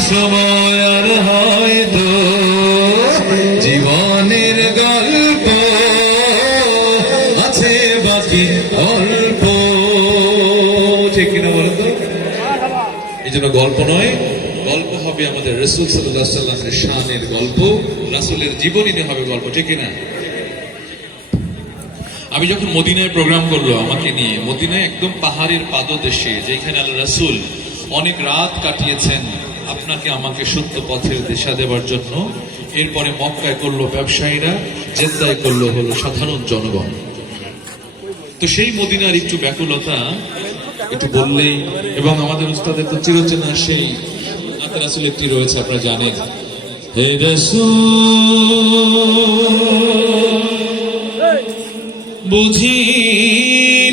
সময় আর হয়তো জীবনের গল্প আছে বাকি অল্প। ঠিক কিনা বলেন তো? এই জন্য গল্প নয়, গল্প হবে আমাদের রসুল সাল্লাহ সাল্লামের শানের গল্প। রাসুলের জীবনী হবে গল্প, ঠিক কিনা? আমি যখন মদিনায় প্রোগ্রাম করল আমাকে নিয়ে, মদিনায় একদম পাহাড়ের পাদদেশে যেখানে আল্লাহ রাসুল অনেক রাত কাটিয়েছেন আপনাকে আমাকে সত্য পথের দিশা দেওয়ার জন্য এরপরে মক্কায় করল ব্যবসায়ীরা, জেদ্দায় করল হলো সাধারণ জনগণ। তো সেই মদিনার একটু ব্যাকুলতা একটু বললেই, এবং আমাদের উস্তাদের তো চিরচেনা সেই আতার আসলে একটি রয়েছে, আপনারা জানেন। হে রসূল, বুঝি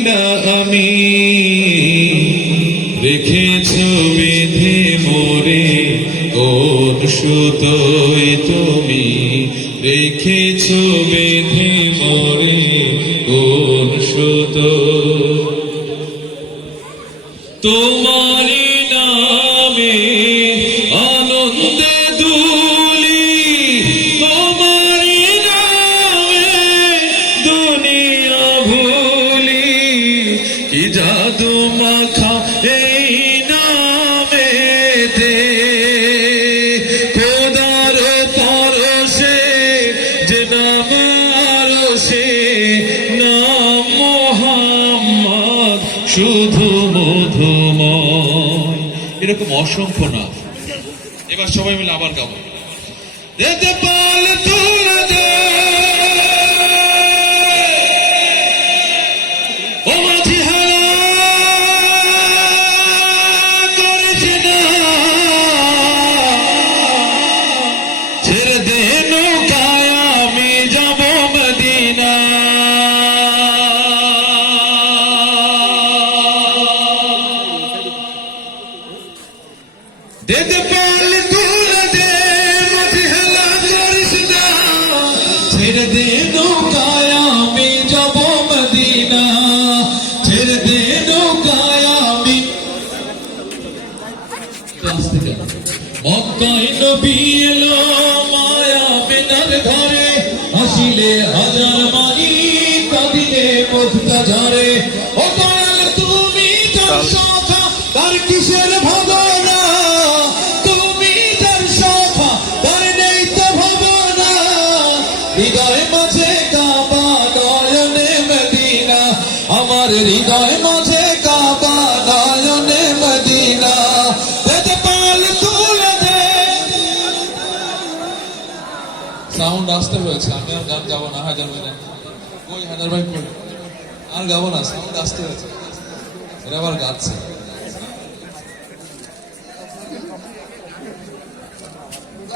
না আমি কোন সুতোয় তুমি রেখেছ বেঁধে মোরে কোন সুতো। তোমার নামে আনন্দে দুলি, তোমার নামে দুনিয়া ভুলি। কি জাদু মাখা শুধু মধুময়। এরকম অসংখ্য না এবার সবাই মিলে আবার গাবো। দেতে পাল তুলে মক্কায় নবী এলো মায়া বেনার ঘরে। হাসিলে হাজার মানি কাঁদিলে ঝরে ও তুমি সখা তার কিসের সাউন্ড আসতে হয়েছে, আমি আর গান যাব না হাজার ভাই ওই হাজার ভাই আর গাবো না সাউন্ড আসতে হয়েছে। এরা আবার গাচ্ছে।